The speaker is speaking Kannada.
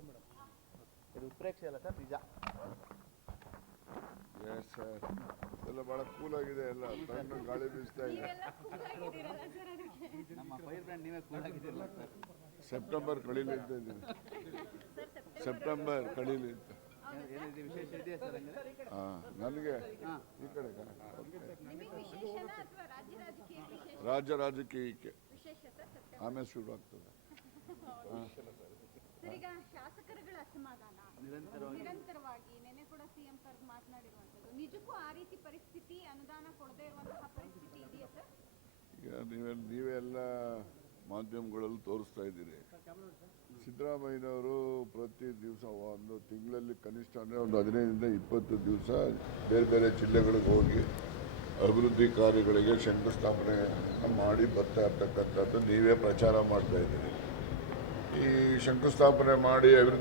ಇದು ಉತ್ಪ್ರೇಕ್ಷೆ ಅಲ್ಲ ಸರ್ ನಿಜ. ಎಸ್ ಸರ್ ಎಲ್ಲ ಬಹಳ ಕೂಲ್ ಆಗಿದೆ ಎಲ್ಲ. ತಣ್ಣ ಗಾಳಿ ಬೀಸ್ತಾ ಇದೆ. ನಮ್ಮ ಫೈರ್ ಬ್ರ್ಯಾಂಡ್ ನೀವೇ ಕೂಲ್ ಆಗಿದ್ದೀರಲ್ಲ ಸರ್. ಸೆಪ್ಟೆಂಬರ್ ಕಳೀಲಿ ಅಂತ ಇದ್ದೀನಿ. ಸೆಪ್ಟೆಂಬರ್ ಕಳೀಲಿ ಅಂತ. ಏನಿದೆ ವಿಶೇಷ ಇದೆಯಾ ಸರ್ ಹಂಗಾರೆ? ಹಾಂ ನನಗೆ? ಈ ಕಡೆ ರಾಜ್ಯ ರಾಜಕೀಯ ವಿಶೇಷ? ರಾಜ್ಯ ರಾಜಕೀಯಕ್ಕೆ. ಆಮೇಲೆ ಶುರು ಆಗ್ತದೆ ಈಗ ಶಾಸಕರುಗಳ ಅಸಮಾಧಾನ. ನಿರಂತರವಾಗಿ. ನೆನೆ ಕೂಡ ಸಿಎಂ ಸರ್ ಮಾತನಾಡಿರುವಂತದ್ದು ನಿಜಕ್ಕೂ ಆ ರೀತಿ ಪರಿಸ್ಥಿತಿ ಅನುದಾನ ಕೊಡದೇ ಇರುವಂತಹ ಪರಿಸ್ಥಿತಿ ಇದೆಯಾ ಸರ್ ಈಗ ನೀವೇ ನೀವೇ ಎಲ್ಲ ಮಾಧ್ಯಮಗಳಲ್ಲಿ ತೋರಿಸ್ತಾ ಇದ್ದೀರಿ. ಸಿದ್ದರಾಮಯ್ಯನವರು ಪ್ರತಿ ದಿವಸ ಒಂದು ತಿಂಗಳಲ್ಲಿ ಕನಿಷ್ಠ ಅಂದರೆ ಒಂದು ಹದಿನೈದರಿಂದ ಇಪ್ಪತ್ತು ದಿವಸ ಬೇರೆ ಬೇರೆ ಜಿಲ್ಲೆಗಳಿಗೆ ಹೋಗಿ ಅಭಿವೃದ್ಧಿ ಕಾರ್ಯಗಳಿಗೆ ಶಂಕುಸ್ಥಾಪನೆ ಮಾಡಿ ಬರ್ತಾ ಇರ್ತಕ್ಕಂಥದ್ದು ನೀವೇ ಪ್ರಚಾರ ಮಾಡ್ತಾ ಇದ್ದೀರಿ. ಈ ಶಂಕುಸ್ಥಾಪನೆ ಮಾಡಿ ಅಭಿವೃದ್ಧಿ